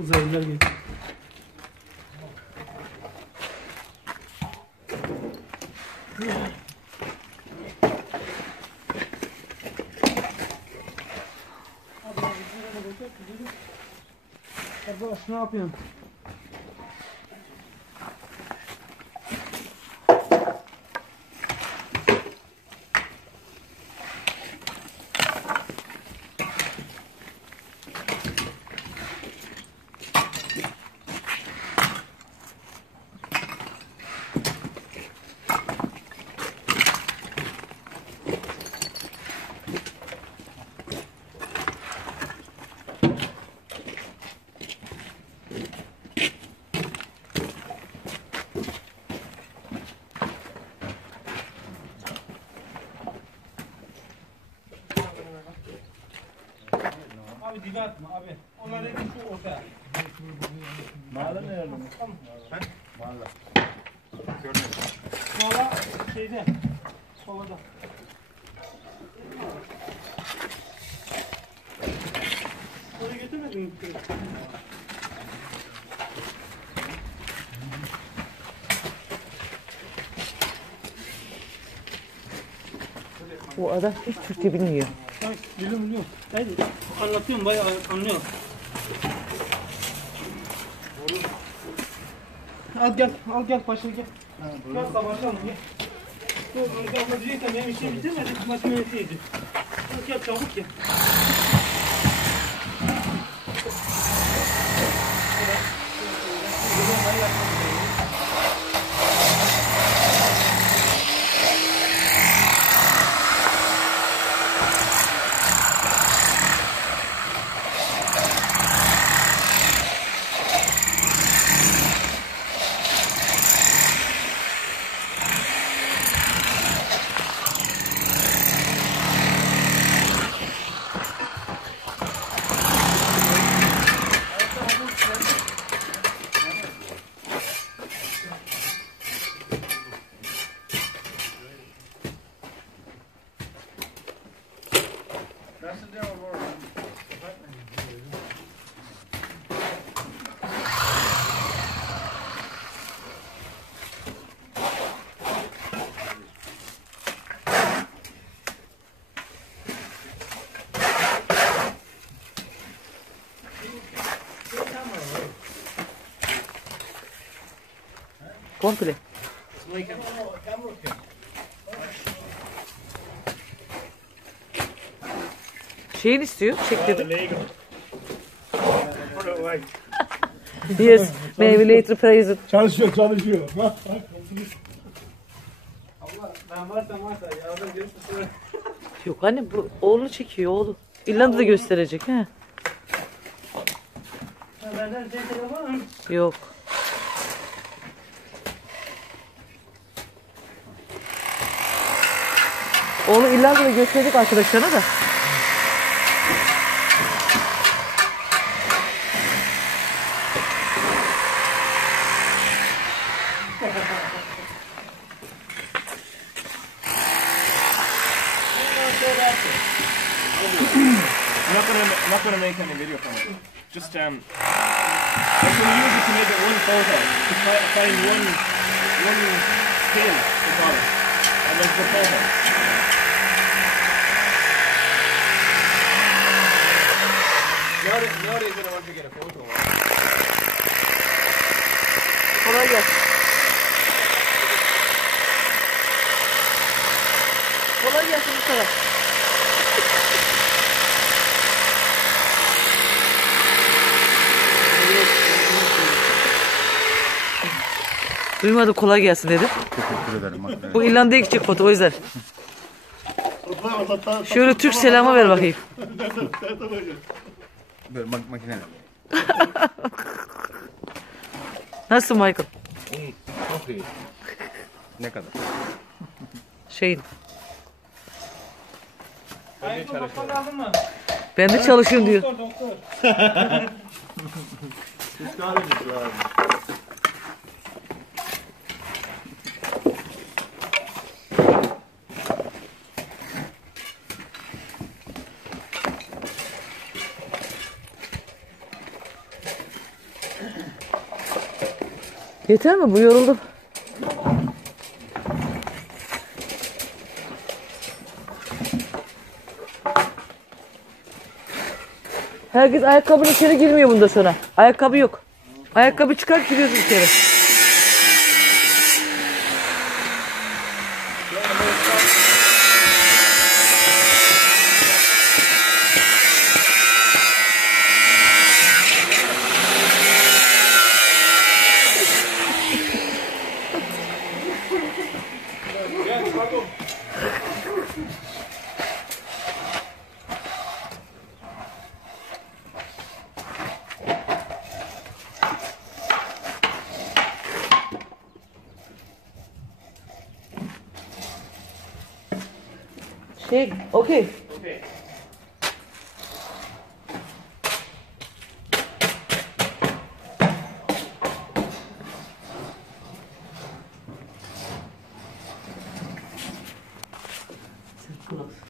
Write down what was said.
Uzaylılar gibi. Arkadaş ne yapıyorsun? Abi dibe atma abi. Onlar dedi şu ortaya. Mağla ne yerli mi? Mağla. Gördün mü? Valla şeyde. Solada. Oraya götürmedin mi? Bu adam hiç Türkçe bilmiyor. Ay, biliyorum. Haydi. Anlatıyorum bayağı anlıyor. Al gel paşa gel. Gel savaşalım gel. Dur abla diyeceksen benim işimi bitirmedik. Maç mühendisiydi. Gel çabuk gel. Komple. Şeyin istiyor, çek dedim. Yes, maybe later praise it. Çalışıyor. Allah ben varsa yardım görürsün. Yok anne bu oğlunu çekiyor oğlu. İrlanda'da gösterecek he. Benden şey telefon. Yok. Oğlu İrlanda'da gösterecek arkadaşlarına da. I'm not gonna make any video from it. Just I'm gonna use it to make it one photo. To find one skill to follow. And make the photo. Nowadays I don't want to get a photo. Kolay gelsin. Kolay gelsin bu taraf. Duymadım kolay gelsin dedi. Teşekkür ederim. Bu İrlanda'ya gidecek foto o yüzden. Şöyle Türk selamı ver bakayım. Böyle makine. Nasılsın Michael? İyi, çok iyi. Ne kadar? Şeyin. Hayır doktor aldın mı? Ben de çalışıyorum diyor. Doktor. Siz kahveniz abi. Yeter mi? Bu yoruldum. Herkes ayakkabının içeri girmiyor bunda sonra. Ayakkabı yok. Ayakkabı çıkar giriyorsun içeri. Okay. Okay.